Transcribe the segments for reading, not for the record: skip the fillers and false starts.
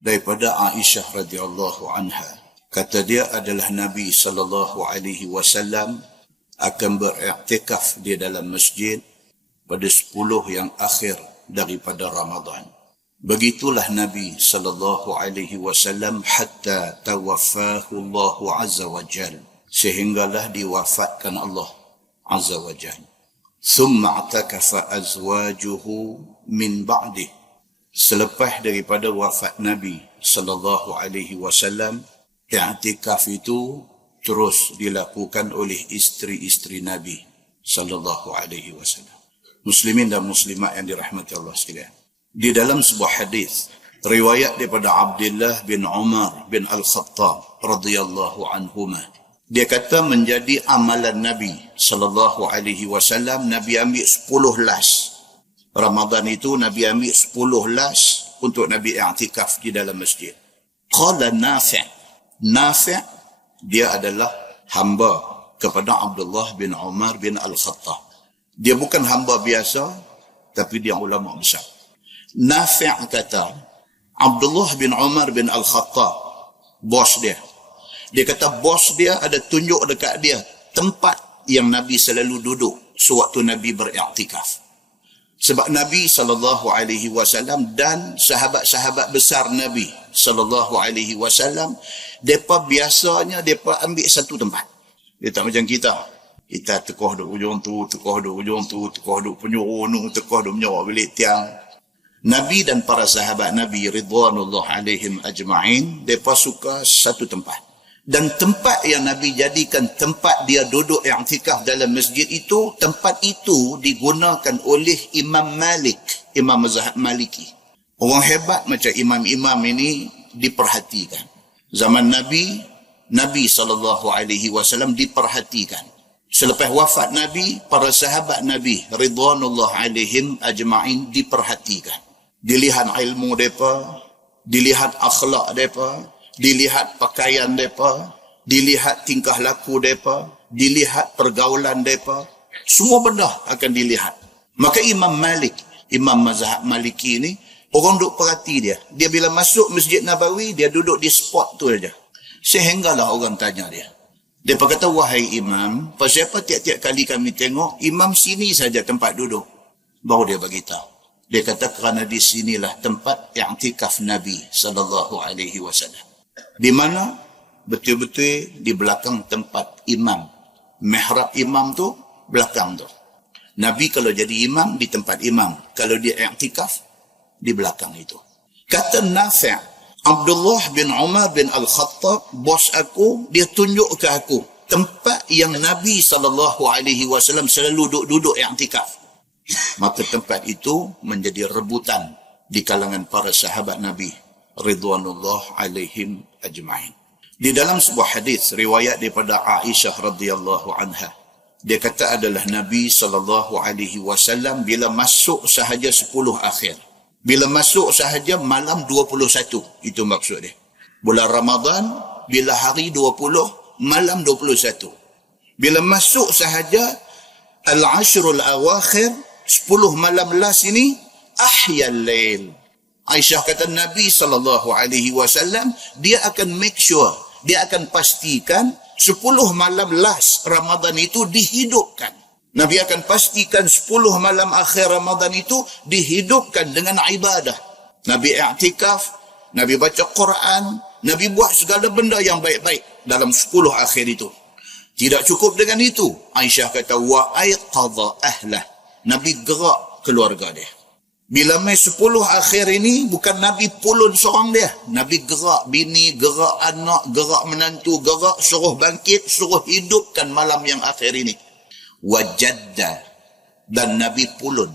daripada Aisyah radhiyallahu anha. Kata dia adalah Nabi sallallahu alaihi wasallam akan beriktikaf di dalam masjid pada 10 yang akhir daripada Ramadan. Begitulah Nabi sallallahu alaihi wasallam hatta tawaffahu Allah azza wa jalla, sehinggalah diwafatkan Allah azza wa jalla. Thumma i'takafa azwajuhu min ba'dih. Selepas daripada wafat Nabi sallallahu alaihi wasallam, i'tikaf itu terus dilakukan oleh isteri-isteri Nabi sallallahu alaihi wasallam. Muslimin dan muslimat yang dirahmati Allah sekalian. Di dalam sebuah hadis riwayat daripada Abdullah bin Umar bin Al-Khattab radhiyallahu anhuma, dia kata menjadi amalan Nabi sallallahu alaihi wasallam, Nabi ambil 10 las. Ramadan itu Nabi ambil 10 las untuk Nabi i'tikaf di dalam masjid. Qala Nafi'. Nafi' dia adalah hamba kepada Abdullah bin Umar bin Al-Khattab. Dia bukan hamba biasa, tapi dia ulama besar. Nafi' kata, Abdullah bin Umar bin Al-Khattab, bos dia. Dia kata bos dia ada tunjuk dekat dia tempat yang Nabi selalu duduk sewaktu Nabi beriktikaf. Sebab Nabi SAW dan sahabat-sahabat besar Nabi SAW, mereka biasanya mereka ambil satu tempat. Dia tak macam kita. Kita tekoh duk ujung tu, tekoh duk ujung tu, tekoh duk penjuru nu, tekoh duk menjawab bilik tiang. Nabi dan para sahabat Nabi ridwanullah alaihim ajma'in, mereka suka satu tempat. Dan tempat yang Nabi jadikan tempat dia duduk i'tikaf dalam masjid itu, tempat itu digunakan oleh Imam Malik, Imam mazhab Maliki. Orang hebat macam imam-imam ini diperhatikan. Zaman Nabi SAW diperhatikan. Selepas wafat Nabi, para sahabat Nabi ridwanullah alaihim ajma'in diperhatikan. Dilihat ilmu mereka, dilihat akhlak mereka, dilihat pakaian mereka, dilihat tingkah laku mereka, dilihat pergaulan mereka, semua benda akan dilihat. Maka Imam Malik, Imam mazhab Maliki ini, orang duk perhati dia. Dia bila masuk Masjid Nabawi, dia duduk di spot tu saja. Sehinggalah orang tanya dia. Dia berkata, wahai Imam, pasal apa tiap-tiap kali kami tengok, Imam sini saja tempat duduk? Baru dia beritahu. Dia kata kerana di sinilah tempat i'tikaf Nabi SAW. Di mana? Betul-betul di belakang tempat imam. Mihrab imam tu belakang tu. Nabi kalau jadi imam di tempat imam. Kalau dia i'tikaf di belakang itu. Kata Nafi', Abdullah bin Umar bin Al-Khattab, bos aku, dia tunjuk ke aku tempat yang Nabi SAW selalu duduk i'tikaf. Maka tempat itu menjadi rebutan di kalangan para sahabat Nabi ridwanullah alaihim ajma'in. Di dalam sebuah hadis riwayat daripada Aisyah radhiyallahu anha, dia kata adalah Nabi SAW bila masuk sahaja 10 akhir, bila masuk sahaja malam 21, itu maksud dia. Bulan Ramadan, bila hari 20, malam 21. Bila masuk sahaja al-ashrul awakhir, 10 malam last ini, ahyal lail. Aisyah kata Nabi SAW, dia akan make sure, dia akan pastikan 10 malam last Ramadan itu dihidupkan. Nabi akan pastikan 10 malam akhir Ramadan itu dihidupkan dengan ibadah. Nabi i'tikaf, Nabi baca Quran, Nabi buat segala benda yang baik-baik dalam 10 akhir itu. Tidak cukup dengan itu. Aisyah kata, wa aiqadha ahlah. Nabi gerak keluarga dia. Bila mai 10 akhir ini, bukan Nabi pulun seorang dia. Nabi gerak bini, gerak anak, gerak menantu, gerak suruh bangkit, suruh hidupkan malam yang akhir ini. Wajadda. Dan Nabi pulun.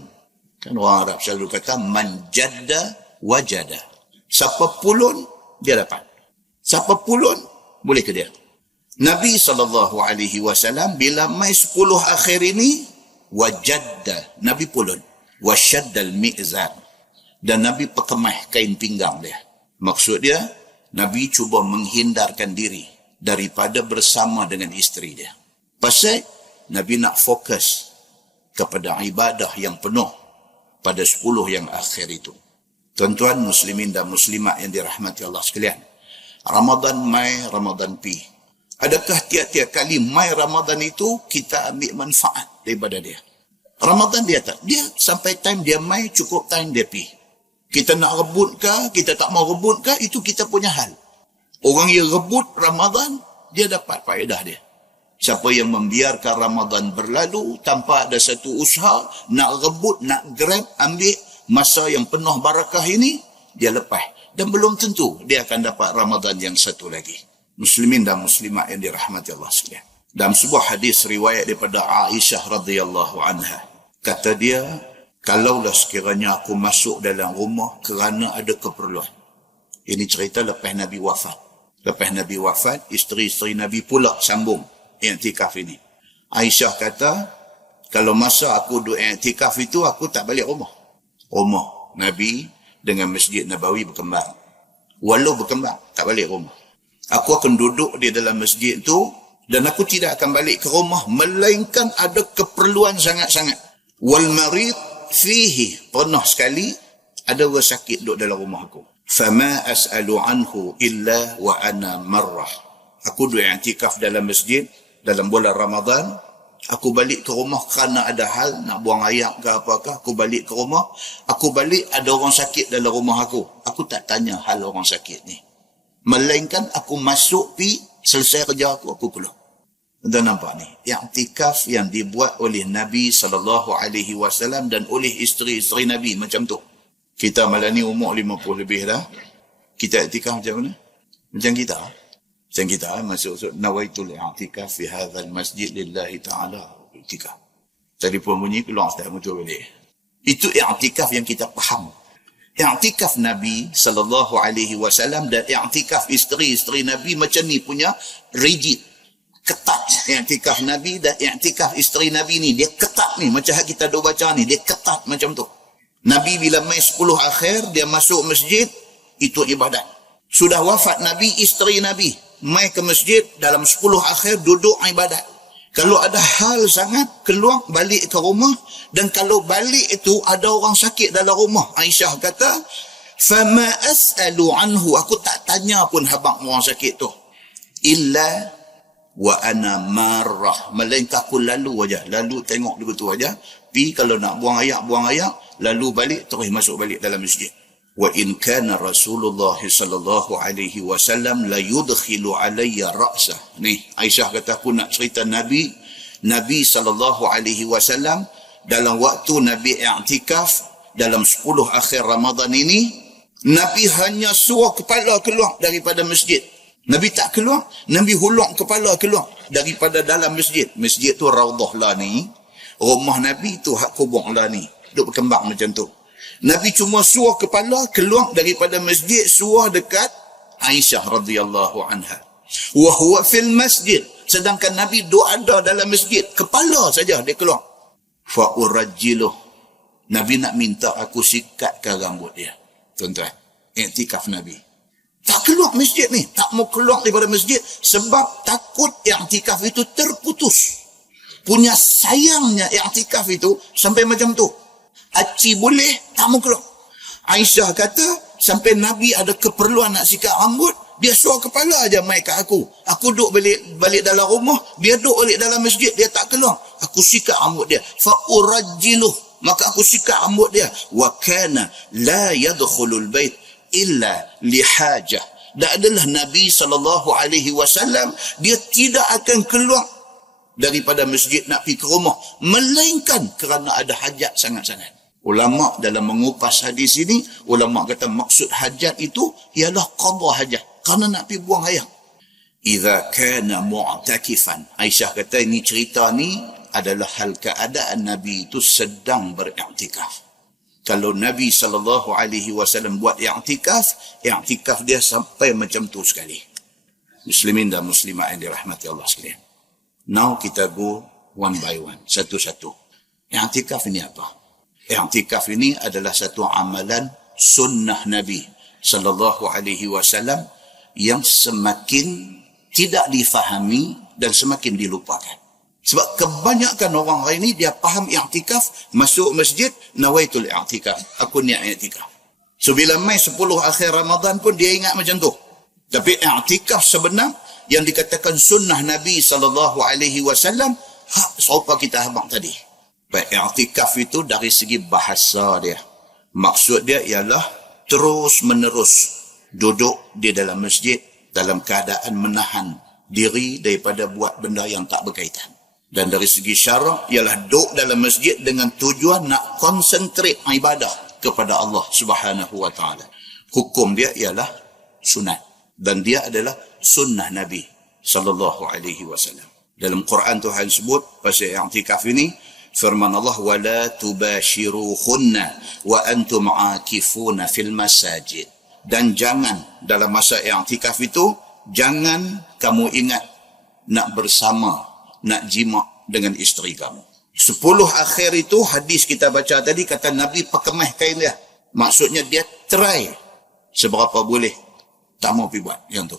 Kan orang Arab selalu kata, man jadda wajada. Siapa pulun, dia dapat. Siapa pulun, boleh ke dia. Nabi SAW bila mai 10 akhir ini, wajadda, Nabi pulun, wasyaddal mi'zan, dan Nabi pekemah kain pinggang dia. Maksud dia, Nabi cuba menghindarkan diri daripada bersama dengan isteri dia. Pasal Nabi nak fokus kepada ibadah yang penuh pada 10 yang akhir itu. Tuan-tuan muslimin dan muslimat yang dirahmati Allah sekalian. Ramadan mai, Ramadan pi. Adakah tiap-tiap kali mai Ramadan itu kita ambil manfaat daripada dia? Ramadan dia tak. Dia sampai time dia mai, cukup time dia pi. Kita nak rebut ke, kita tak mau rebut ke, itu kita punya hal. Orang yang rebut Ramadan, dia dapat faedah dia. Siapa yang membiarkan Ramadan berlalu tanpa ada satu usaha, nak rebut, nak grab, ambil masa yang penuh barakah ini, dia lepas. Dan belum tentu dia akan dapat Ramadan yang satu lagi. Muslimin dan muslimat yang dirahmati Allah sekalian. Dalam sebuah hadis riwayat daripada Aisyah radhiyallahu anha, kata dia, kalaulah sekiranya aku masuk dalam rumah kerana ada keperluan. Ini cerita lepas Nabi wafat. Lepas Nabi wafat, isteri-isteri Nabi pula sambung i'tikaf ini. Aisyah kata, kalau masa aku duduk i'tikaf itu, aku tak balik rumah. Rumah Nabi dengan Masjid Nabawi berkembang. Walau berkembang, tak balik rumah. Aku akan duduk di dalam masjid itu dan aku tidak akan balik ke rumah melainkan ada keperluan sangat-sangat. Wal marid fihi, pernah sekali ada orang sakit duduk dalam rumah aku. Fama as'alu anhu illa wa ana marrah. Aku duduk i'tikaf dalam masjid dalam bulan Ramadan. Aku balik ke rumah kerana ada hal nak buang air ke apakah, aku balik ke rumah. Aku balik ada orang sakit dalam rumah aku. Aku tak tanya hal orang sakit ni. Melainkan aku masuk pi, selesai kerja aku keluar. Anda nampak ni, i'tikaf yang dibuat oleh Nabi SAW dan oleh isteri-isteri Nabi macam tu. Kita malam ni umur 50 lebih dah. Kita i'tikaf macam mana? Macam kita. Macam kita masuk nawaitul i'tikaf fi hadzal masjid lillahi ta'ala. I'tikaf. Telefon bunyi keluar ustaz muncul balik. Itu i'tikaf yang kita faham. I'tikaf Nabi SAW dan i'tikaf isteri-isteri Nabi macam ni punya rigid. Ketat. I'tikaf Nabi dan i'tikaf isteri Nabi ni, dia ketat ni. Macam kita dah baca ni, dia ketat macam tu. Nabi bila mai 10 akhir, dia masuk masjid, itu ibadat. Sudah wafat Nabi, isteri Nabi, mai ke masjid, dalam 10 akhir duduk ibadat. Kalau ada hal sangat, keluar balik ke rumah. Dan kalau balik itu ada orang sakit dalam rumah, Aisyah kata, fama as'alu anhu, aku tak tanya pun habang orang sakit tu, illa wa ana marrah, melainkan aku lalu aja, lalu tengok begitu aja. Pi kalau nak buang air, lalu balik, terus masuk balik dalam masjid. Wa in kana Rasulullah sallallahu alaihi wasallam la yudkhilu alayya ra'sah. Ni Aisyah kata, aku nak cerita Nabi sallallahu alaihi wasallam dalam waktu Nabi i'tikaf dalam 10 akhir Ramadan ini, Nabi hanya suruh kepala keluar daripada masjid. Nabi tak keluar, Nabi hulur kepala keluar daripada dalam masjid. Masjid tu Raudhah lah ni, rumah Nabi tu hak kubur lah ni, duk berkembang macam tu. Nabi cuma suruh kepala keluar daripada masjid, suruh dekat Aisyah radhiyallahu anha. Wa huwa fil masjid, sedangkan Nabi duk ada dalam masjid, kepala saja dia keluar. Fa urajjiluh, Nabi nak minta aku sikatkan rambut dia. Tuan-tuan, i'tikaf Nabi. Tak keluar masjid ni, tak mau keluar daripada masjid sebab takut i'tikaf itu terputus. Punya sayangnya i'tikaf itu sampai macam tu. Aci boleh, tak mau keluar. Aisyah kata, sampai Nabi ada keperluan nak sikat rambut, dia suruh kepala aja mai kat aku. Aku duduk balik dalam rumah, dia duduk balik dalam masjid, dia tak keluar. Aku sikat rambut dia. Fa urajjiluh, maka aku sikat rambut dia. Wa kana la yadkhulul bait illa lihajah. Dan adalah Nabi SAW, dia tidak akan keluar daripada masjid nak pergi ke rumah, melainkan kerana ada hajat sangat-sangat. Ulama dalam mengupas hadis ini, ulama kata maksud hajat itu ialah qada hajat, kerana nak pergi buang air. Idza kana mu'takifan, Aisyah kata ini cerita ni adalah hal keadaan Nabi itu sedang beriktikaf. Kalau Nabi SAW buat i'tikaf, i'tikaf dia sampai macam tu sekali. Muslimin dan muslimat yang dirahmati Allah sekalian. Now kita go one by one, satu-satu. I'tikaf ini apa? I'tikaf ini adalah satu amalan sunnah Nabi SAW yang semakin tidak difahami dan semakin dilupakan. Sebab kebanyakan orang hari ini dia faham i'tikaf, masuk masjid, nawaitul i'tikaf, aku niat i'tikaf. So bila mai 10 akhir Ramadan pun dia ingat macam tu. Tapi i'tikaf sebenar yang dikatakan sunnah Nabi SAW, hak serupa kita abang tadi. Baik, i'tikaf itu dari segi bahasa dia. Maksud dia ialah terus menerus duduk di dalam masjid dalam keadaan menahan diri daripada buat benda yang tak berkaitan. Dan dari segi syarak ialah duduk dalam masjid dengan tujuan nak konsentrate ibadah kepada Allah Subhanahu wa taala. Hukum dia ialah sunat dan dia adalah sunnah Nabi sallallahu alaihi wasallam. Dalam Quran Tuhan sebut pasal i'tikaf ini, firman Allah, wala tubashiruhunna wa antum aakifuna fil masajid. Dan jangan dalam masa i'tikaf itu, jangan kamu ingat nak bersama, nak jima' dengan isteri kamu. 10 akhir itu hadis kita baca tadi, kata Nabi pakemeh kain dia. Maksudnya dia try seberapa boleh. Tak mau pergi buat yang tu.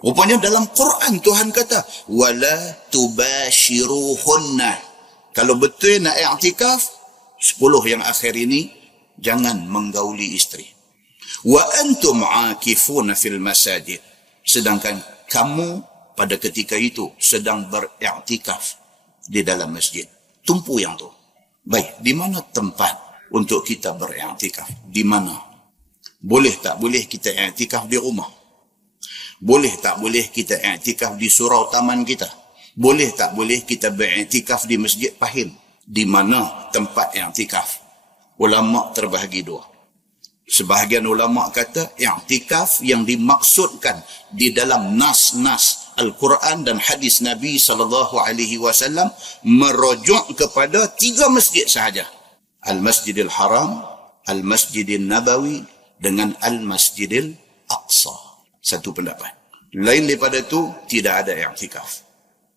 Rupanya dalam Quran Tuhan kata, wala tubashiruhunna. Kalau betul nak i'tikaf, 10 yang akhir ini, jangan menggauli isteri. Wa antum aakifuna fil masajid. Sedangkan kamu pada ketika itu sedang beriktikaf di dalam masjid. Tumpu yang tu. Baik, di mana tempat untuk kita beriktikaf? Di mana? Boleh tak boleh kita iktikaf di rumah? Boleh tak boleh kita iktikaf di surau taman kita? Boleh tak boleh kita beriktikaf di Masjid Pahim? Di mana tempat iktikaf? Ulama terbahagi dua. Sebahagian ulama kata i'tikaf yang dimaksudkan di dalam nas-nas Al-Quran dan hadis Nabi SAW merujuk kepada 3 masjid sahaja. Al-Masjidil Haram, Al-Masjidil Nabawi dengan Al-Masjidil Aqsa. Satu pendapat. Lain daripada itu tidak ada i'tikaf.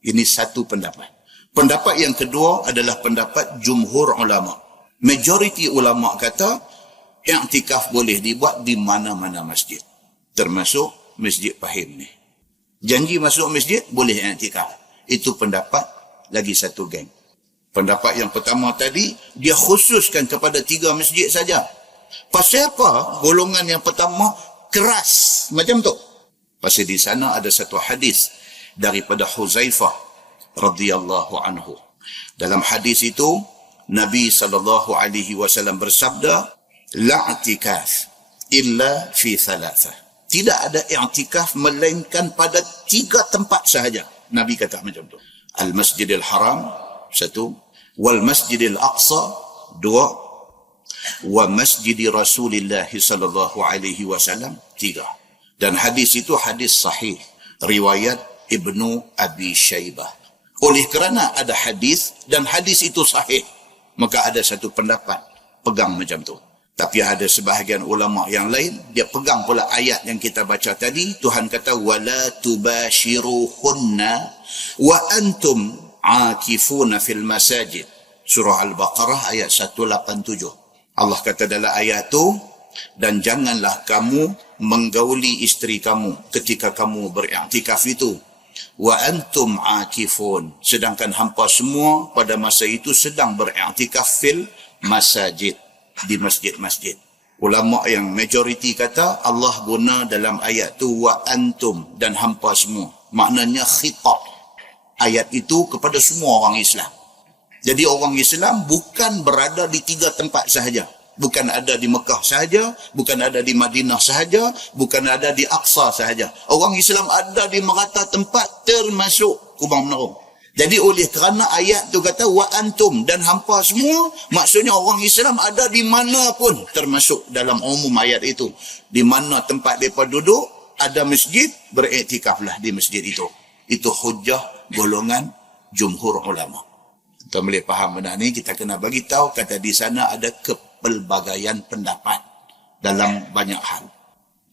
Ini satu pendapat. Pendapat yang kedua adalah pendapat jumhur ulama. Majoriti ulama kata i'tikaf boleh dibuat di mana-mana masjid. Termasuk Masjid Pahim ni. Janji masuk masjid, boleh i'tikaf. Itu pendapat lagi satu geng. Pendapat yang pertama tadi, dia khususkan kepada 3 masjid saja. Pasal apa golongan yang pertama keras macam tu? Pasal di sana ada satu hadis daripada Huzaifah radhiyallahu anhu. Dalam hadis itu, Nabi SAW bersabda, la'tikaf illa fi thalatha. Tidak ada i'tikaf melainkan pada 3 tempat sahaja. Nabi kata macam tu. Al-Masjidil Haram, 1. Wal Masjidil Aqsa, 2. Wa Masjidi Rasulillah sallallahu alaihi wasallam, 3. Dan hadis itu hadis sahih. Riwayat Ibnu Abi Shaybah. Oleh kerana ada hadis dan hadis itu sahih, maka ada satu pendapat pegang macam tu. Tapi ada sebahagian ulama yang lain, dia pegang pula ayat yang kita baca tadi. Tuhan kata, wala tubashiruhunna wa antum aakifuna fil masajid. Surah Al-Baqarah ayat 187. Allah kata dalam ayat tu, dan janganlah kamu menggauli isteri kamu ketika kamu beriktikaf itu. Wa antum aakifun. Sedangkan hampa semua pada masa itu sedang beriktikaf fil masajid. Di masjid-masjid. Ulama yang majoriti kata Allah guna dalam ayat tu wa antum dan hampa semua. Maknanya khitab. Ayat itu kepada semua orang Islam. Jadi orang Islam bukan berada di 3 tempat sahaja. Bukan ada di Mekah sahaja, bukan ada di Madinah sahaja, bukan ada di Aqsa sahaja. Orang Islam ada di merata tempat termasuk Kubang Menarung. Jadi oleh kerana ayat tu kata wa antum dan hampa semua, maksudnya orang Islam ada di mana pun, termasuk dalam umum ayat itu. Di mana tempat mereka duduk, ada masjid, beriktikaflah di masjid itu. Itu hujah golongan jumhur ulama. Kita boleh faham benda ni, kita kena bagi tahu kata di sana ada kepelbagaian pendapat dalam banyak hal.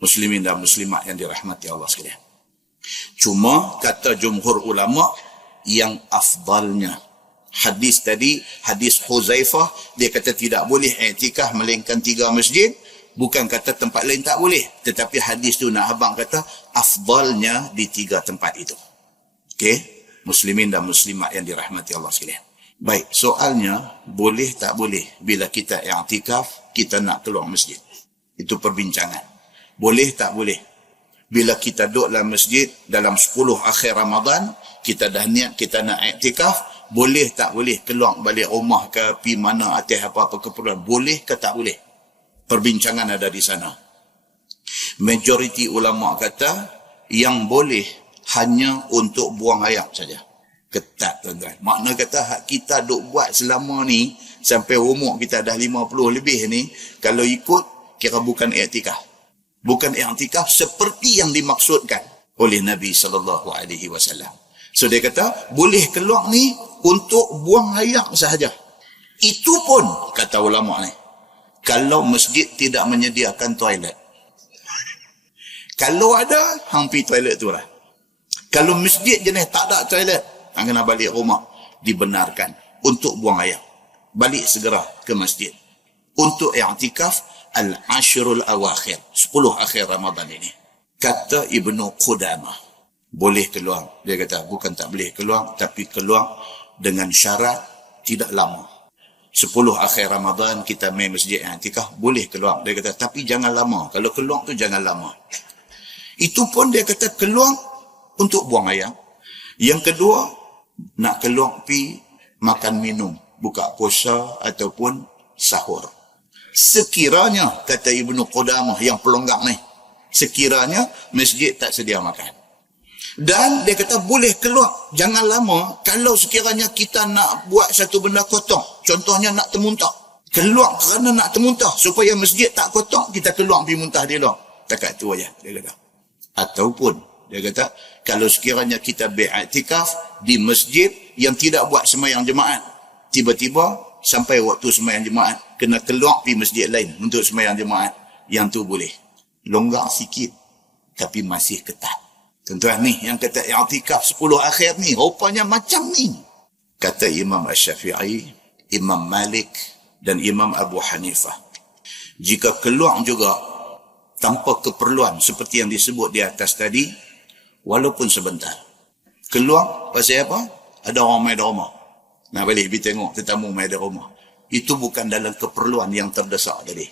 Muslimin dan muslimat yang dirahmati Allah sekalian. Cuma kata jumhur ulama, yang afdalnya hadis tadi, hadis Huzaifah, dia kata tidak boleh i'tikaf melainkan 3 masjid. Bukan kata tempat lain tak boleh, tetapi hadis tu nak abang kata afdalnya di 3 tempat itu. Okey, muslimin dan muslimat yang dirahmati Allah sekalian. Baik, soalnya boleh tak boleh bila kita i'tikaf kita nak keluar masjid. Itu perbincangan. Boleh tak boleh? Bila kita duduk dalam masjid dalam 10 akhir Ramadan, kita dah niat kita nak iktikaf, boleh tak boleh keluar balik rumah ke, pi mana atas apa-apa keperluan? Boleh ke tak boleh? Perbincangan ada di sana. Majoriti ulama kata yang boleh hanya untuk buang air saja. Ketat tuan-tuan. Makna kata hak kita duk buat selama ni sampai umur kita dah 50 lebih ni, kalau ikut kira bukan i'tikaf. Bukan i'tikaf seperti yang dimaksudkan oleh Nabi SAW. So dia kata boleh keluar ni untuk buang air sahaja. Itu pun kata ulama ni, kalau masjid tidak menyediakan toilet. Kalau ada, hang pergi toilet tu lah. Kalau masjid jenis tak ada toilet, hang kena balik rumah. Dibenarkan untuk buang air. Balik segera ke masjid. Untuk i'tikaf al-ashrul awakhir. 10 akhir Ramadan ini. Kata Ibnu Qudamah, boleh keluar. Dia kata, bukan tak boleh keluar, tapi keluar dengan syarat tidak lama. 10 akhir Ramadan kita main masjid i'tikaf, boleh keluar. Dia kata, tapi jangan lama. Kalau keluar tu jangan lama. Itu pun dia kata keluar untuk buang air. Yang kedua, nak keluar pi makan minum, buka puasa ataupun sahur. Sekiranya, kata Ibnu Qudamah yang pelonggak ni, sekiranya masjid tak sedia makan. Dan dia kata boleh keluar, jangan lama. Kalau sekiranya kita nak buat satu benda kotor, contohnya nak termuntah, keluar kerana nak termuntah, supaya masjid tak kotor, kita keluar pergi muntah di luar. Takat tu aja, dia kata. Ataupun dia kata kalau sekiranya kita beriktikaf di masjid yang tidak buat sembahyang jemaat, tiba-tiba sampai waktu sembahyang jemaat kena keluar pergi masjid lain untuk sembahyang jemaat, yang tu boleh. Longgar sikit tapi masih ketat. Tuan-tuan ni yang kata i'tikaf 10 akhir ni rupanya macam ni. Kata Imam Asy-Syafi'i, Imam Malik dan Imam Abu Hanifah, jika keluar juga tanpa keperluan seperti yang disebut di atas tadi, walaupun sebentar. Keluar pasal apa? Ada orang main di rumah. Nak balik pergi tengok tetamu main di rumah. Itu bukan dalam keperluan yang terdesak tadi.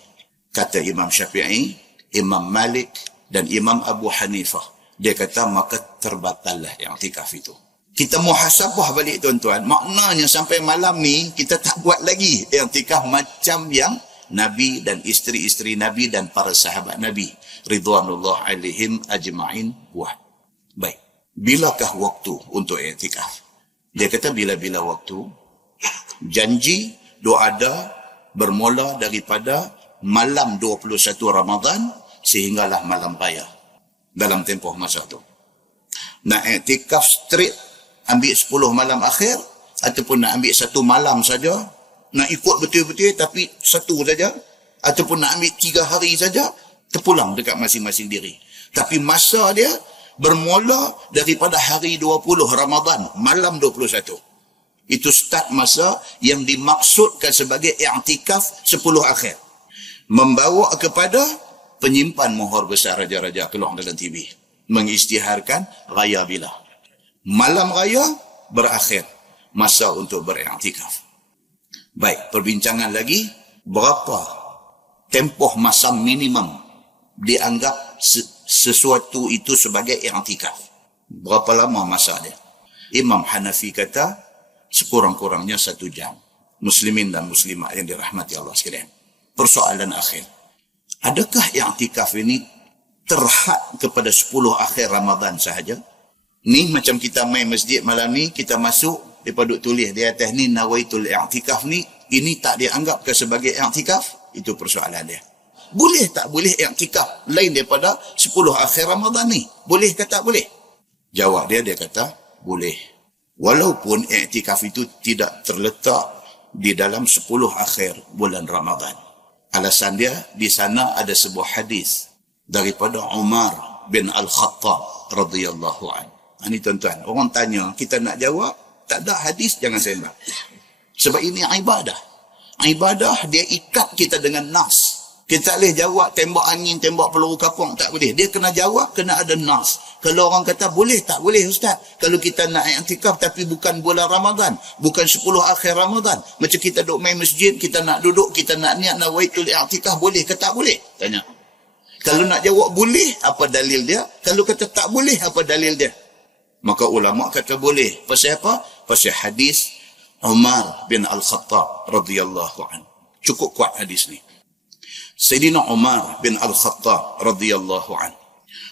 Kata Imam Syafi'i, Imam Malik dan Imam Abu Hanifah, dia kata maka terbatallah i'tikaf itu. Kita muhasabah balik tuan-tuan. Maknanya sampai malam ni kita tak buat lagi i'tikaf macam yang Nabi dan isteri-isteri Nabi dan para sahabat Nabi ridwanullah alaihim ajma'in buat. Baik, bilakah waktu untuk i'tikaf? Dia kata bila-bila waktu. Janji doa ada bermula daripada malam 21 Ramadan sehinggalah malam raya. Dalam tempoh masa tu nak i'tikaf straight, ambil 10 malam akhir, ataupun nak ambil satu malam saja, nak ikut betul-betul tapi satu saja, ataupun nak ambil 3 hari saja, terpulang dekat masing-masing diri. Tapi masa dia bermula daripada hari 20 Ramadan, malam 21. Itu start masa yang dimaksudkan sebagai i'tikaf 10 akhir. Membawa kepada penyimpan mohor besar raja-raja keluar dalam TV. Mengisytiharkan raya bila. Malam raya berakhir. Masa untuk beriktikaf. Baik, perbincangan lagi, berapa tempoh masa minimum dianggap sesuatu itu sebagai i'tikaf? Berapa lama masa dia? Imam Hanafi kata sekurang-kurangnya 1 jam. Muslimin dan muslimat yang dirahmati Allah sekalian. Persoalan akhir, adakah i'tikaf ini terhad kepada 10 akhir Ramadan sahaja? Ni macam kita main masjid malam ni, kita masuk, mereka duk tulis di atas ni nawaitul i'tikaf ni, ini tak dianggap ke sebagai i'tikaf? Itu persoalan dia. Boleh tak boleh i'tikaf lain daripada 10 akhir Ramadan ni? Boleh ke tak boleh? Jawab dia kata boleh. Walaupun i'tikaf itu tidak terletak di dalam 10 akhir bulan Ramadan. Alasan dia, di sana ada sebuah hadis daripada Umar bin Al-Khattab radhiyallahu anhu. Ini tuan-tuan, orang tanya, kita nak jawab, tak ada hadis, jangan sembang. Sebab ini ibadah. Ibadah dia ikat kita dengan nas. Kita tak boleh jawab tembak angin, tembak peluru kapung, tak boleh. Dia kena jawab, kena ada nas. Kalau orang kata boleh, tak boleh ustaz. Kalau kita nak i'tikaf tapi bukan bulan Ramadan, bukan 10 akhir Ramadan, macam kita duduk main masjid, kita nak duduk, kita nak niat nawaitul i'tikaf, boleh ke tak boleh? Tanya. Kalau nak jawab boleh, apa dalil dia? Kalau kata tak boleh, apa dalil dia? Maka ulama kata boleh. Pasal apa? Pasal hadis Umar bin Al-Khattab radhiyallahu anhu. Cukup kuat hadis ni. Sayyidina Umar bin Al-Khattab radhiyallahu anhu,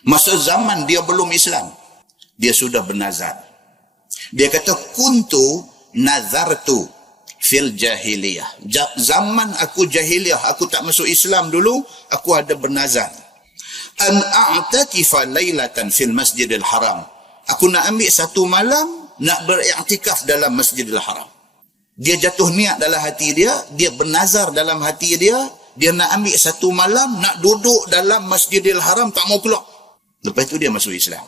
masa zaman dia belum Islam, dia sudah bernazar. Dia kata, kuntu nazartu fil jahiliyah. Zaman aku jahiliyah, aku tak masuk Islam dulu, aku ada bernazar. An a'takifa laylatan fil masjidil haram. Aku nak ambil satu malam, nak beriktikaf dalam Masjidil Haram. Dia jatuh niat dalam hati dia, dia bernazar dalam hati dia, dia nak ambil satu malam, nak duduk dalam Masjidil Haram, tak mau keluar. Lepas tu dia masuk Islam.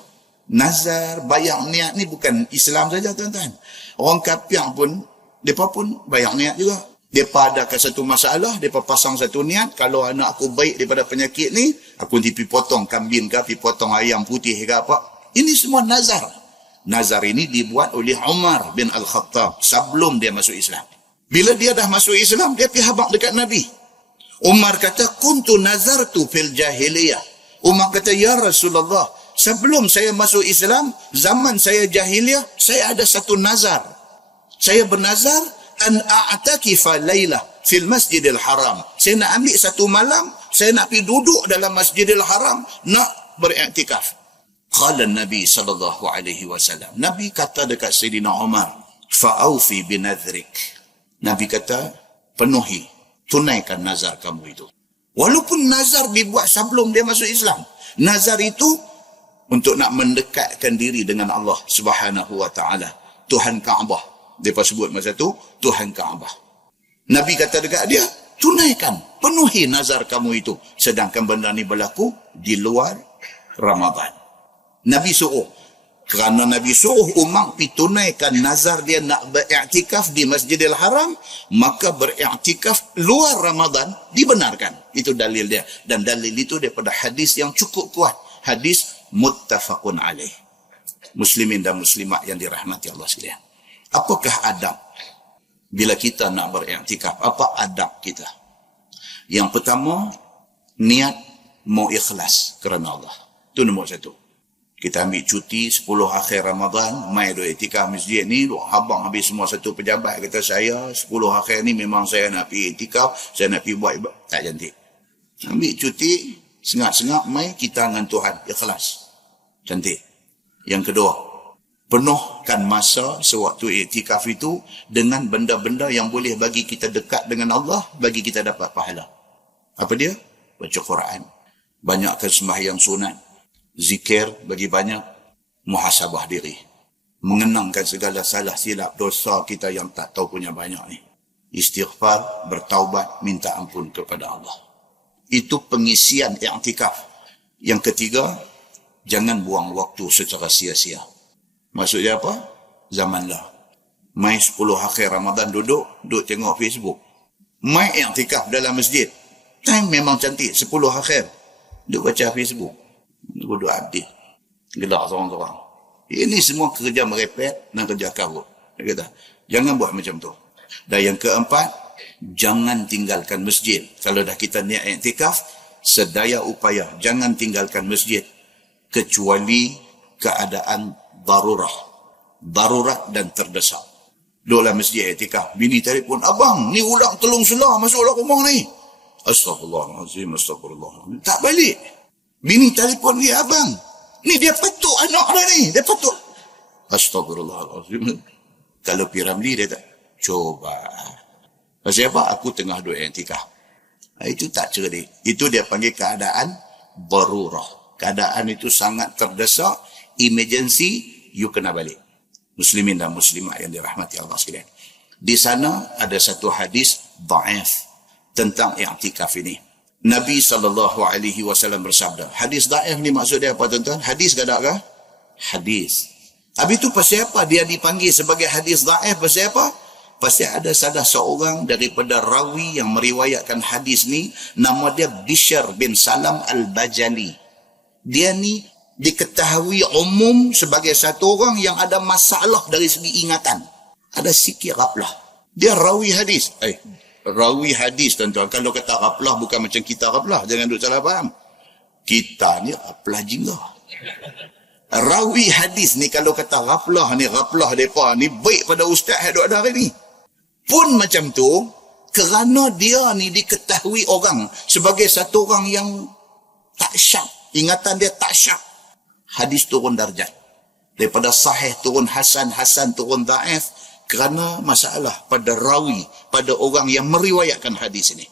Nazar, bayang niat ni bukan Islam saja, tuan-tuan. Orang kafir pun, mereka pun bayang niat juga. Mereka adakan satu masalah, mereka pasang satu niat, kalau anak aku baik daripada penyakit ni, aku nanti pergi potong kambing ke, pergi potong ayam putih ke apa. Ini semua nazar. Nazar ini dibuat oleh Umar bin Al-Khattab sebelum dia masuk Islam. Bila dia dah masuk Islam, dia pergi habaq dekat Nabi. Umar kata, kuntu nazartu fil jahiliyah. Umar kata, ya Rasulullah, sebelum saya masuk Islam, zaman saya jahiliyah, saya ada satu nazar. Saya bernazar, an a'takifa laylah fil masjidil haram. Saya nak ambil satu malam, saya nak pergi duduk dalam Masjidil Haram, nak beriktikaf. Qala Nabi sallallahu alaihi wasallam. Nabi kata dekat Sayyidina Umar, fa'aufi binadhrik. Nabi kata, penuhi, tunaikan nazar kamu itu. Walaupun nazar dibuat sebelum dia masuk Islam. Nazar itu untuk nak mendekatkan diri dengan Allah Subhanahu wa taala, Tuhan Kaabah. Depa sebut masa tu Tuhan Kaabah. Nabi kata dekat dia, tunaikan, penuhi nazar kamu itu. Sedangkan benda ni berlaku di luar Ramadan. Nabi suruh. Kerana Nabi suruh Umar pergi tunaikan nazar dia nak beriktikaf di Masjidil Haram, maka beriktikaf luar Ramadan dibenarkan. Itu dalil dia. Dan dalil itu daripada hadis yang cukup kuat. Hadis muttafaqun alaih. Muslimin dan muslimat yang dirahmati Allah sekalian. Apakah adab bila kita nak beriktikaf? Apa adab kita? Yang pertama, niat mau ikhlas kerana Allah. Itu nombor satu. Kita ambil cuti 10 akhir Ramadan, mai duk iktikaf masjid ni, duk habang habis semua satu pejabat kata saya 10 akhir ni memang saya nak pergi iktikaf, saya nak pergi buat ibadah. Tak cantik. Ambil cuti, sengak-sengak mai kita dengan Tuhan, ikhlas. Cantik. Yang kedua, penuhkan masa sewaktu iktikaf itu dengan benda-benda yang boleh bagi kita dekat dengan Allah, bagi kita dapat pahala. Apa dia? Baca Quran. Banyakkan sembahyang sunat. Zikir bagi banyak, muhasabah diri, mengenangkan segala salah silap dosa kita yang tak tahu punya banyak ni, istighfar, bertaubat, minta ampun kepada Allah. Itu pengisian i'tikaf. Yang ketiga, jangan buang waktu secara sia-sia. Maksudnya apa? Zamanlah. Mai 10 akhir Ramadan duduk tengok Facebook. Mai i'tikaf dalam masjid. Time memang cantik, 10 akhir. Duduk baca Facebook. Duduk update. Gelak seorang-seorang. Ini semua kerja merepet dan kerja karut. Dia kata, jangan buat macam tu. Dan yang keempat, jangan tinggalkan masjid. Kalau dah kita niat iktikaf, sedaya upaya jangan tinggalkan masjid kecuali keadaan darurat. Darurat dan terdesak. Duduklah masjid iktikaf. Bini telefon, abang, ni ulang telung selah masuklah rumah ni. Astaghfirullahalazim, astaghfirullahalazim. Tak balik. Bini telefon dia, abang, ni dia patuk anak dia ni, dia patuk. Astaghfirullahalazim. Kalau Piramli dia tak, coba. Pasal apa? Aku tengah duduk iktikaf. Itu tak cerdik. Itu dia panggil keadaan darurah. Keadaan itu sangat terdesak, emergency, you kena balik. Muslimin dan muslimat yang dirahmati Allah sekalian. Di sana ada satu hadis dhaif tentang i'tikaf ini. Nabi SAW bersabda. Hadis dhaif ni maksud dia apa tuan-tuan? Hadis ke tak ke? Hadis. Habis tu pasal apa dia dipanggil sebagai hadis dhaif? Pasal apa? Pasal ada salah seorang daripada rawi yang meriwayatkan hadis ni, nama dia Bishr bin Salam Al-Bajali. Dia ni diketahui umum sebagai satu orang yang ada masalah dari segi ingatan. Ada sikit ghaflah. Dia rawi hadis. Rawi hadis tuan-tuan. Kalau kata ghaflah bukan macam kita ghaflah. Jangan duk salah faham. Kita ni ghaflah jingga. Rawi hadis ni kalau kata ghaflah mereka ni baik pada ustaz yang ada hari ni. Pun macam tu, kerana dia ni diketahui orang sebagai satu orang yang tak syak, ingatan dia tak syak, hadis turun darjat. Daripada sahih turun hasan, hasan turun dhaif, kerana masalah pada rawi, pada orang yang meriwayatkan hadis ini.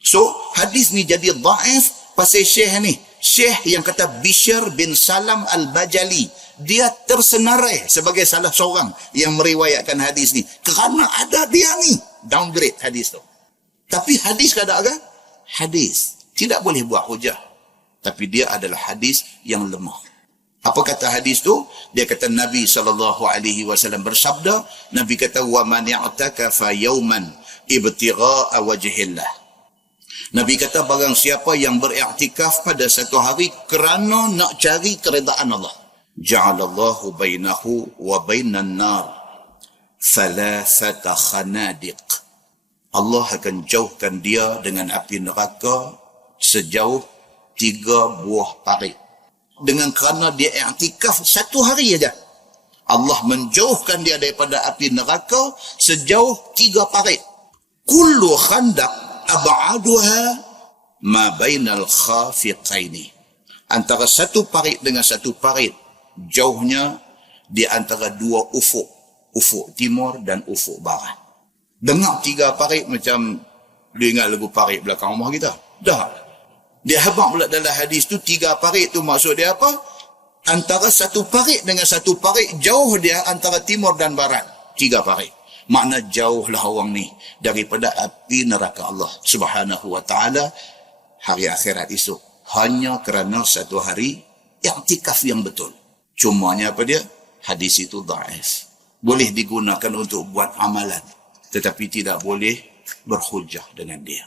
So, hadis ni jadi dhaif pasal syekh ni. Syekh yang kata Bishr bin Salam al-Bajali, dia tersenarai sebagai salah seorang yang meriwayatkan hadis ni. Kerana ada dia ni, downgrade hadis tu. Tapi hadis kada agak? Hadis. Tidak boleh buat hujah. Tapi dia adalah hadis yang lemah. Apa kata hadis tu? Dia kata Nabi SAW bersabda, Nabi kata, وَمَنْ يَعْتَكَفَ يَوْمًا إِبْتِغَاءَ وَجْهِ اللَّهِ. Nabi kata barang siapa yang beriktikaf pada satu hari kerana nak cari keredaan Allah, ja'alallahu bainahu wa bainan nar thalathata khanadiq. Allah akan jauhkan dia dengan api neraka sejauh 3 buah parit. Dengan kerana dia iktikaf satu hari saja, Allah menjauhkan dia daripada api neraka sejauh 3 parit. Kullu khandaq ab'aduha ma bainal khafiqaini. Antara satu parit dengan satu parit, jauhnya di antara 2 ufuk. Ufuk timur dan ufuk barat. Dengar 3 parit macam lu ingat lagu parit belakang rumah kita? Dah. Dia habaq pula dalam hadis tu 3 parit tu maksud dia apa? Antara satu parit dengan satu parit, jauh dia antara timur dan barat. 3 parit. Makna jauhlah orang ni daripada api neraka Allah Subhanahu wa ta'ala hari akhirat esok. Hanya kerana satu hari iktikaf yang betul. Cumanya apa dia? Hadis itu dhaif. Boleh digunakan untuk buat amalan, tetapi tidak boleh berhujah dengan dia.